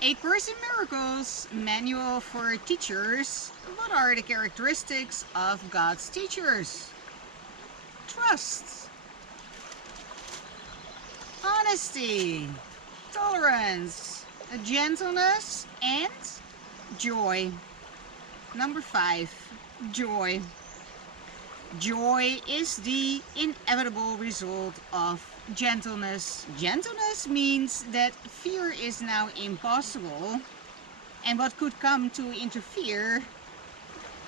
A Course in Miracles manual for teachers. What are the characteristics of God's teachers? Trust, honesty, tolerance, gentleness, and joy. Number 5, joy. Joy is the inevitable result of gentleness. Gentleness means that fear is now impossible, and what could come to interfere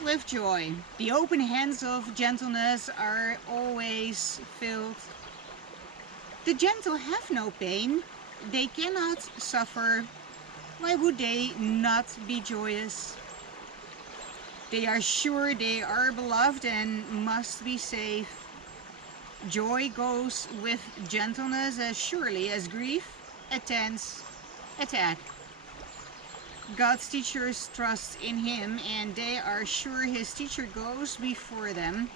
with joy. The open hands of gentleness are always filled. The gentle have no pain. They cannot suffer. Why would they not be joyous? They are sure they are beloved and must be safe. Joy goes with gentleness as surely as grief attends attack. God's teachers trust in Him, and they are sure His teacher goes before them,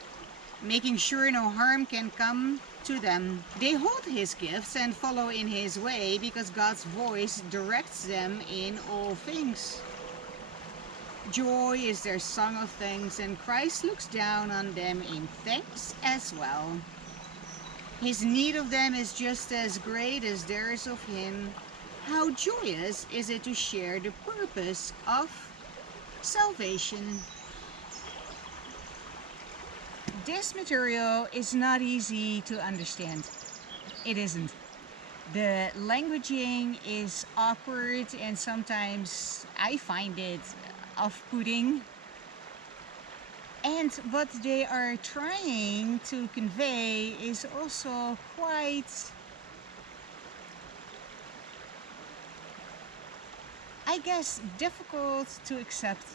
making sure no harm can come to them. They hold His gifts and follow in His way because God's voice directs them in all things. Joy is their song of thanks, and Christ looks down on them in thanks as well. His need of them is just as great as theirs of Him. How joyous is it to share the purpose of salvation? This material is not easy to understand. It isn't. The languaging is awkward, and sometimes I find it off-putting. And what they are trying to convey is also quite, I guess, difficult to accept.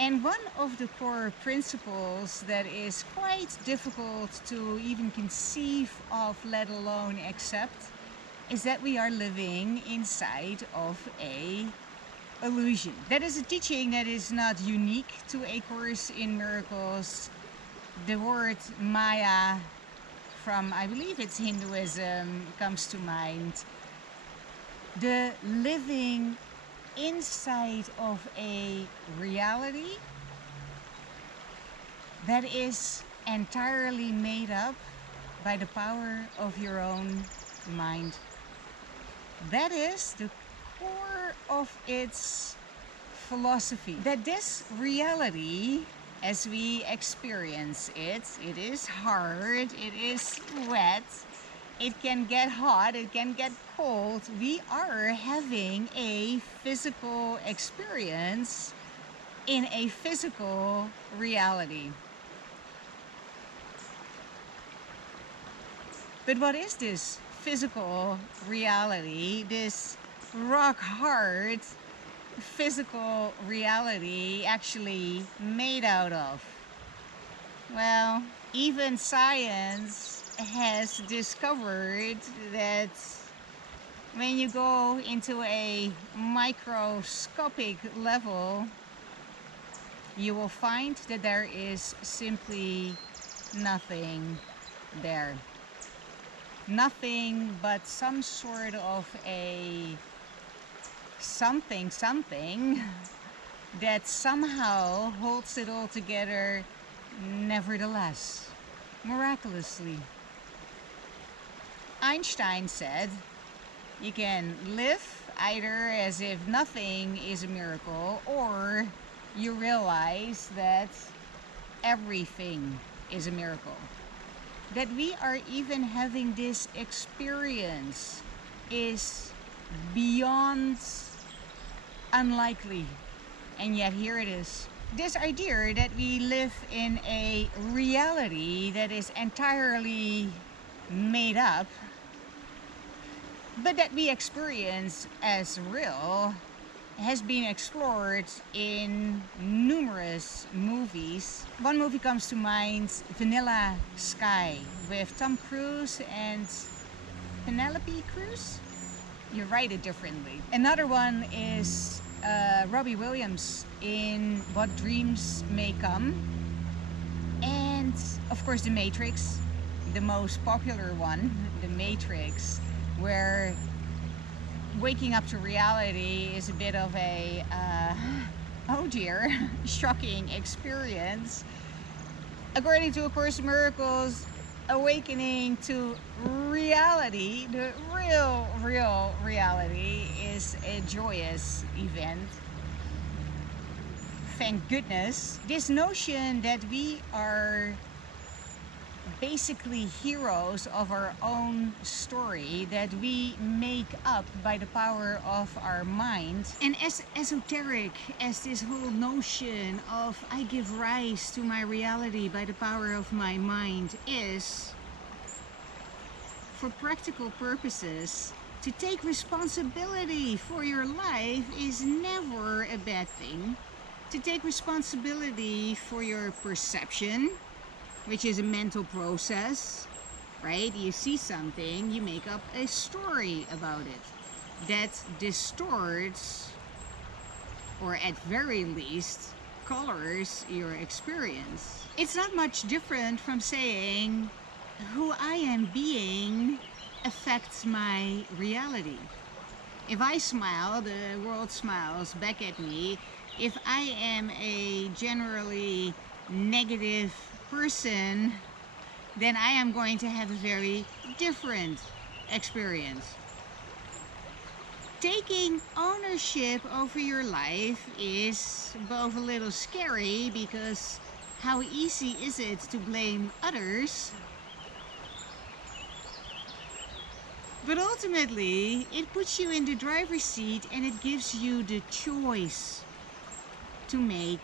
And one of the core principles that is quite difficult to even conceive of, let alone accept, is that we are living inside of a illusion. That is a teaching that is not unique to A Course in Miracles. The word Maya, from I believe it's Hinduism, comes to mind. The living inside of a reality that is entirely made up by the power of your own mind. That is the core of its philosophy. That this reality, as we experience it, it is hard, it is wet, it can get hot, it can get cold. We are having a physical experience in a physical reality. But what is this physical reality, this rock hard physical reality actually made out of? Well, even science has discovered that when you go into a microscopic level, you will find that there is simply nothing there. Nothing but some sort of a something that somehow holds it all together, nevertheless, miraculously. Einstein said, you can live either as if nothing is a miracle, or you realize that everything is a miracle. That we are even having this experience is beyond unlikely, and yet here it is. This idea that we live in a reality that is entirely made up, but that we experience as real, has been explored in numerous movies. One movie comes to mind, Vanilla Sky, with Tom Cruise and Penelope Cruz. You write it differently. Another one is Robbie Williams in What Dreams May Come. And of course The Matrix, the most popular one, The Matrix, where waking up to reality is a bit of a, oh dear, shocking experience. According to A Course in Miracles, awakening to reality, the real reality, is a joyous event. Thank goodness. This notion that we are basically heroes of our own story, that we make up by the power of our mind, and as esoteric as this whole notion of I give rise to my reality by the power of my mind is, for practical purposes, to take responsibility for your life is never a bad thing. To take responsibility for your perception, which is a mental process, right? You see something, you make up a story about it that distorts, or at very least colors, your experience. It's not much different from saying who I am being affects my reality. If I smile, the world smiles back at me. If I am a generally negative person, then I am going to have a very different experience. Taking ownership over your life is both a little scary, because how easy is it to blame others? But ultimately, it puts you in the driver's seat and it gives you the choice to make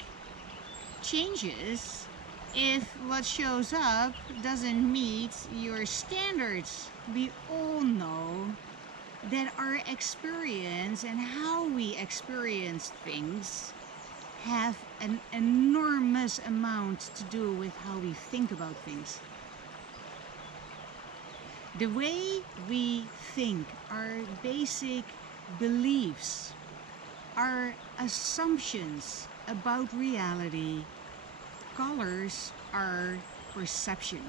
changes if what shows up doesn't meet your standards. We all know that our experience and how we experience things have an enormous amount to do with how we think about things. The way we think, our basic beliefs, our assumptions about reality, colors our perception.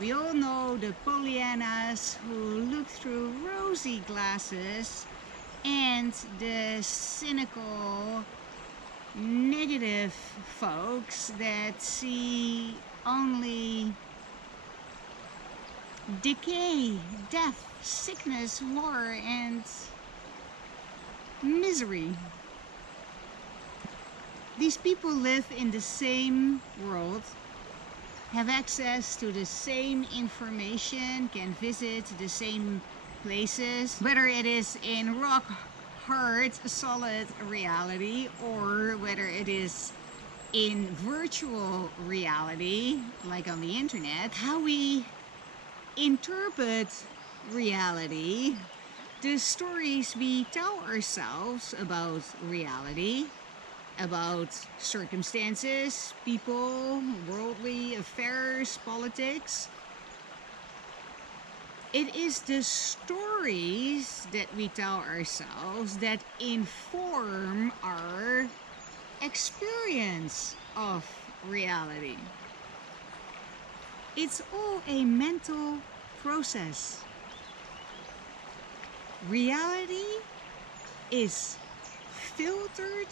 We all know the Pollyannas who look through rosy glasses, and the cynical, negative folks that see only decay, death, sickness, war, and misery. These people live in the same world, have access to the same information, can visit the same places, whether it is in rock hard, solid reality, or whether it is in virtual reality, like on the internet. How we interpret reality, the stories we tell ourselves about reality, about circumstances, people, worldly affairs, politics. It is the stories that we tell ourselves that inform our experience of reality. It's all a mental process. Reality is filtered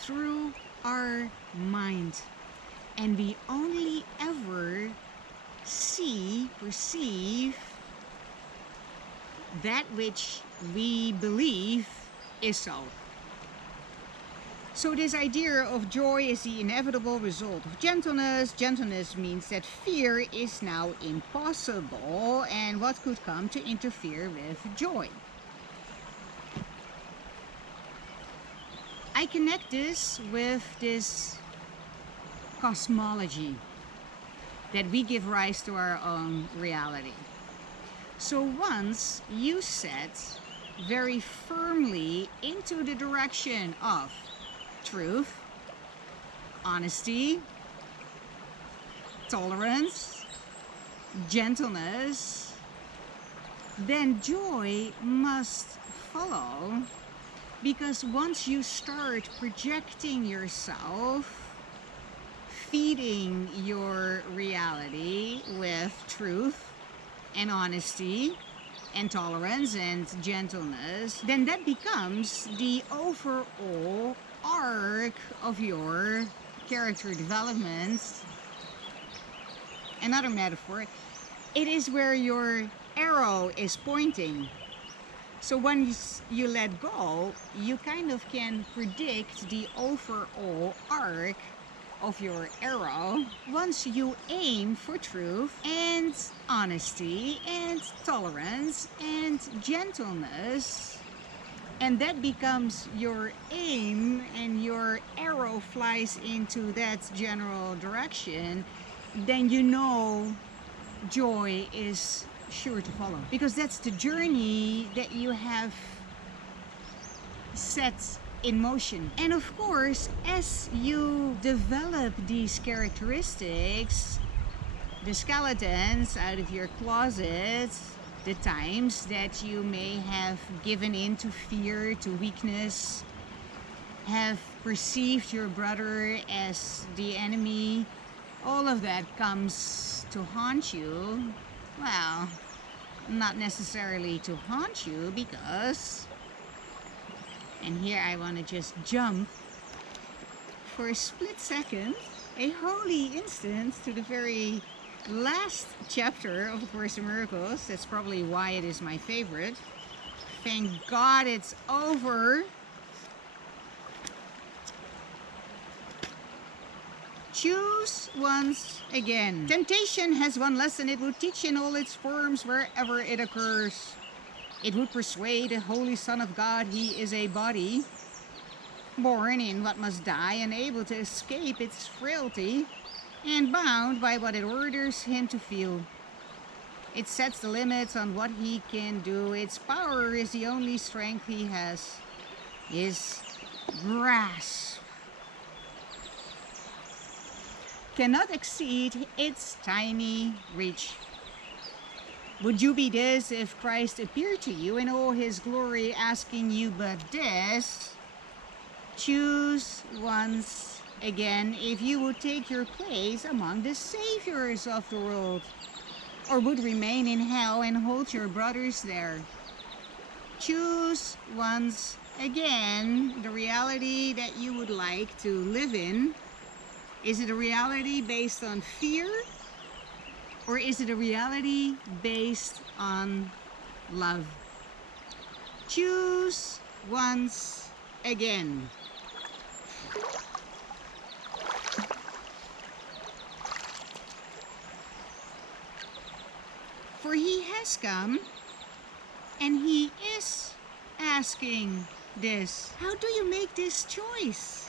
through our mind, and we only ever perceive that which we believe is so. So this idea of joy is the inevitable result of gentleness. Gentleness means that fear is now impossible, and what could come to interfere with joy? I connect this with this cosmology that we give rise to our own reality. So once you set very firmly into the direction of truth, honesty, tolerance, gentleness, then joy must follow. Because once you start projecting yourself, feeding your reality with truth and honesty, and tolerance and gentleness, then that becomes the overall arc of your character development. Another metaphor, it is where your arrow is pointing. So once you let go, you kind of can predict the overall arc of your arrow once you aim for truth and honesty and tolerance and gentleness, and that becomes your aim and your arrow flies into that general direction, then you know joy is sure to follow, because that's the journey that you have set in motion. And of course, as you develop these characteristics, the skeletons out of your closet, the times that you may have given in to fear, to weakness, have perceived your brother as the enemy, all of that comes to haunt you. Well, not necessarily to haunt you, because, and here I want to just jump for a split second, a holy instant, to the very last chapter of A Course in Miracles. That's probably why it is my favorite. Thank God it's over. Choose once again. Temptation has one lesson it would teach in all its forms wherever it occurs. It would persuade the Holy Son of God he is a body, born in what must die, unable to escape its frailty, and bound by what it orders him to feel. It sets the limits on what he can do. Its power is the only strength he has. His grasp cannot exceed its tiny reach. Would you be this if Christ appeared to you in all his glory, asking you but this? Choose once again if you would take your place among the saviors of the world, or would remain in hell and hold your brothers there. Choose once again the reality that you would like to live in. Is it a reality based on fear, or is it a reality based on love? Choose once again. For he has come, and he is asking this. How do you make this choice?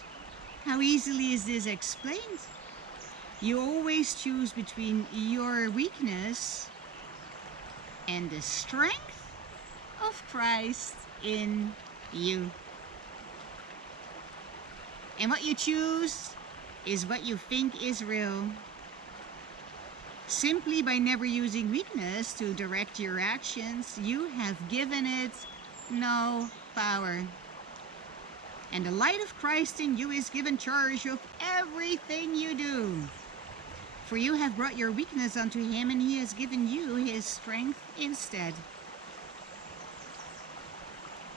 How easily is this explained? You always choose between your weakness and the strength of Christ in you. And what you choose is what you think is real. Simply by never using weakness to direct your actions, you have given it no power. And the light of Christ in you is given charge of everything you do. For you have brought your weakness unto him, and he has given you his strength instead.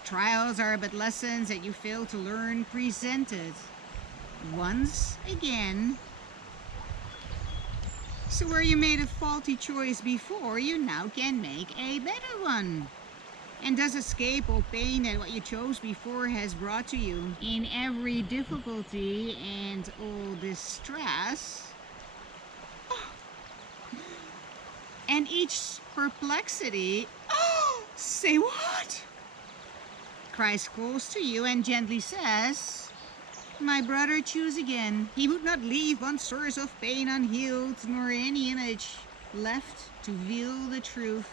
Trials are but lessons that you fail to learn, presented once again. So where you made a faulty choice before, you now can make a better one, and thus escape all pain that what you chose before has brought to you. In every difficulty and all distress, and each perplexity, say what? Christ calls to you and gently says, my brother, choose again. He would not leave one source of pain unhealed, nor any image left to veil the truth.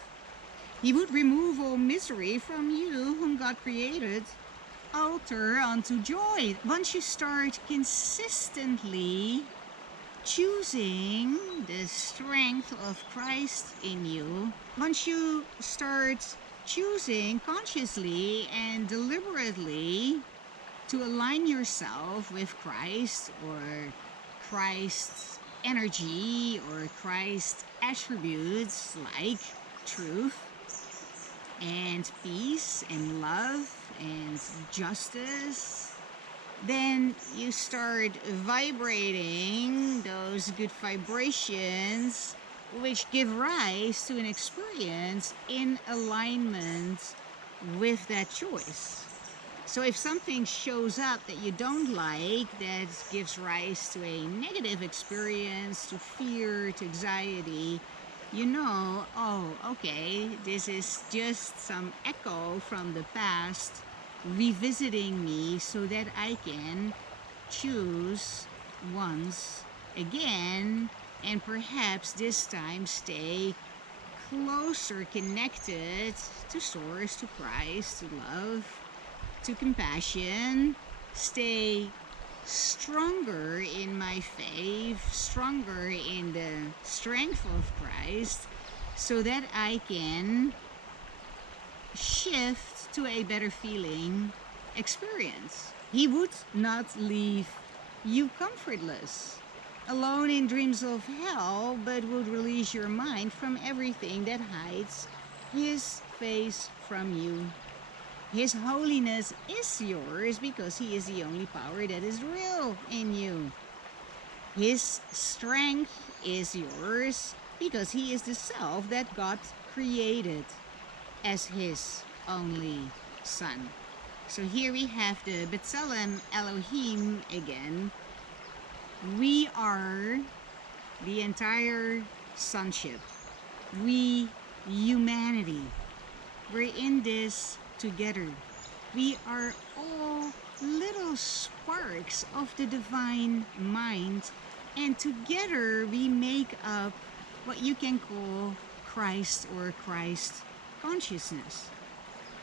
He would remove all misery from you whom God created, alter unto joy. Once you start consistently choosing the strength of Christ in you, once you start choosing consciously and deliberately to align yourself with Christ, or Christ's energy, or Christ's attributes like truth, and peace and love and justice, then you start vibrating those good vibrations which give rise to an experience in alignment with that choice. So if something shows up that you don't like, that gives rise to a negative experience, to fear, to anxiety, you know, oh, okay, this is just some echo from the past revisiting me so that I can choose once again and perhaps this time stay closer connected to source, to Christ, to love, to compassion, stay stronger in my faith, stronger in the strength of Christ, so that I can shift to a better feeling experience. He would not leave you comfortless, alone in dreams of hell, but would release your mind from everything that hides his face from you. His holiness is yours because he is the only power that is real in you. His strength is yours because he is the self that God created as his only son. So here we have the B'Tselem Elohim again. We are the entire sonship. We, humanity, we're in this together. We are all little sparks of the divine mind, and together we make up what you can call Christ or Christ consciousness,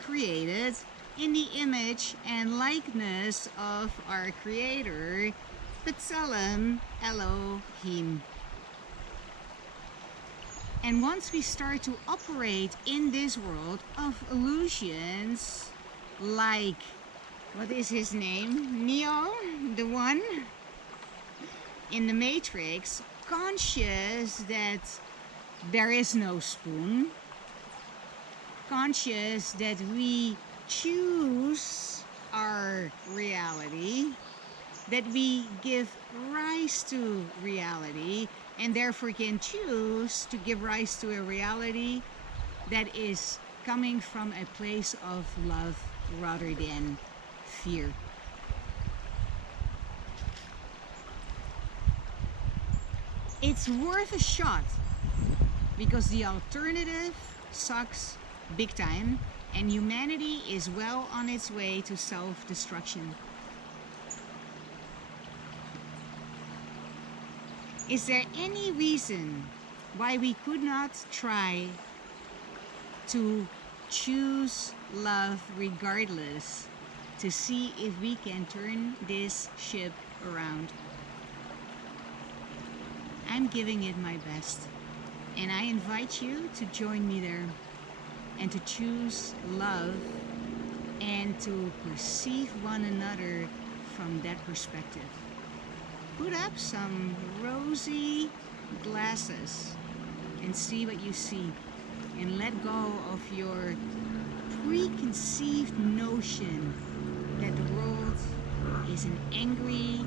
created in the image and likeness of our Creator, B'Tselem Elohim. And once we start to operate in this world of illusions, like, what is his name? Neo, the one in the Matrix, conscious that there is no spoon, conscious that we choose our reality, that we give rise to reality, and therefore can choose to give rise to a reality that is coming from a place of love rather than fear. It's worth a shot because the alternative sucks big time and humanity is well on its way to self-destruction. Is there any reason why we could not try to choose love regardless, to see if we can turn this ship around? I'm giving it my best, and I invite you to join me there and to choose love and to perceive one another from that perspective. Put up some rosy glasses and see what you see, and let go of your preconceived notion that the world is an angry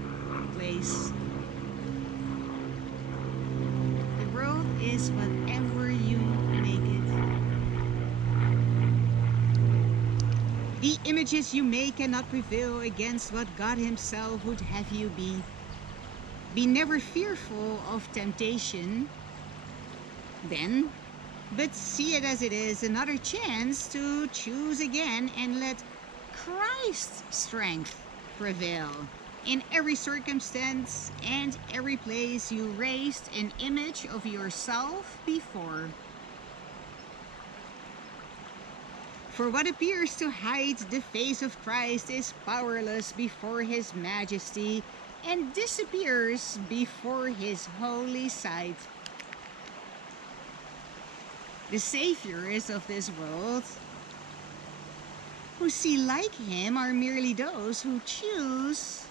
place. The world is whatever you make it. The images you make cannot prevail against what God Himself would have you be. Be never fearful of temptation, then, but see it as it is, another chance to choose again and let Christ's strength prevail. In every circumstance and every place you raised an image of yourself before. For what appears to hide the face of Christ is powerless before His majesty and disappears before His holy sight. The saviors of this world who see like Him are merely those who choose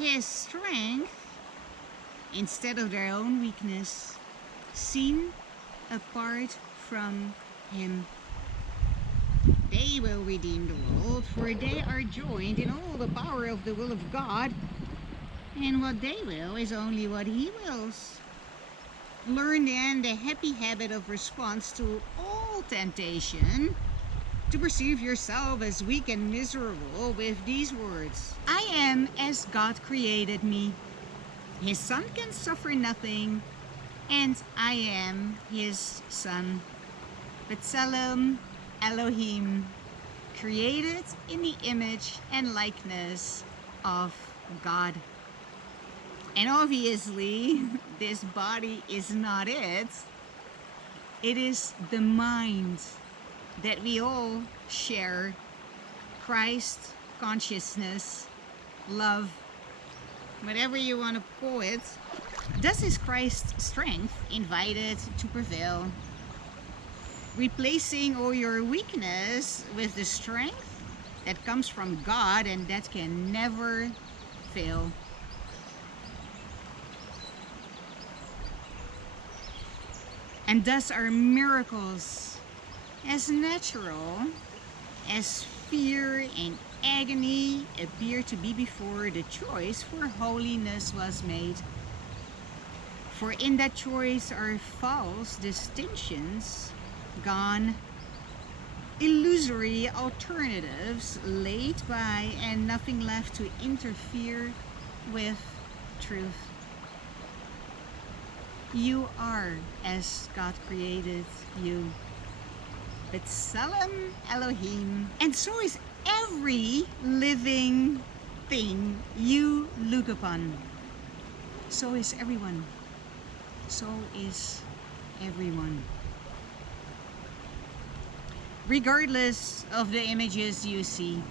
His strength instead of their own weakness, seen apart from Him. they will redeem the world, for they are joined in all the power of the will of God, and what they will is only what He wills. Learn then the happy habit of response to all temptation, to perceive yourself as weak and miserable with these words: I am as God created me. His Son can suffer nothing, and I am His Son. B'Tselem Elohim, created in the image and likeness of God. And obviously, this body is not it. It is the mind that we all share: Christ, consciousness, love, whatever you want to call it. Thus is Christ's strength invited to prevail, replacing all your weakness with the strength that comes from God and that can never fail. And thus are miracles as natural as fear and agony appear to be before the choice for holiness was made. For in that choice are false distinctions gone, illusory alternatives laid by, and nothing left to interfere with truth. You are as God created you. B'Tselem Elohim. And so is every living thing you look upon. So is everyone. So is everyone. Regardless of the images you see,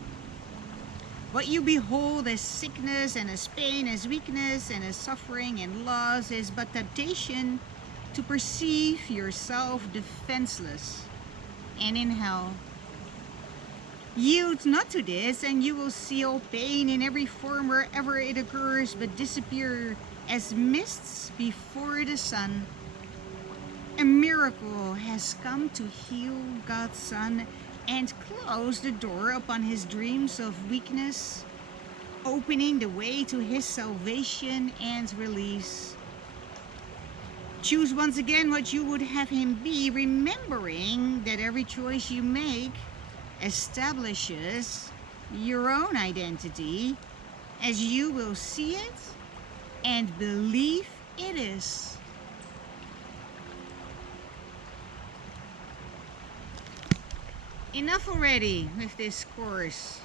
what you behold as sickness and as pain, as weakness and as suffering and loss, is but temptation to perceive yourself defenseless and in hell. Yield not to this, and you will see all pain in every form wherever it occurs, but disappear as mists before the sun. A miracle has come to heal God's Son and close the door upon His dreams of weakness, opening the way to His salvation and release. Choose once again what you would have Him be, remembering that every choice you make establishes your own identity as you will see it and believe it is. Enough already with this course.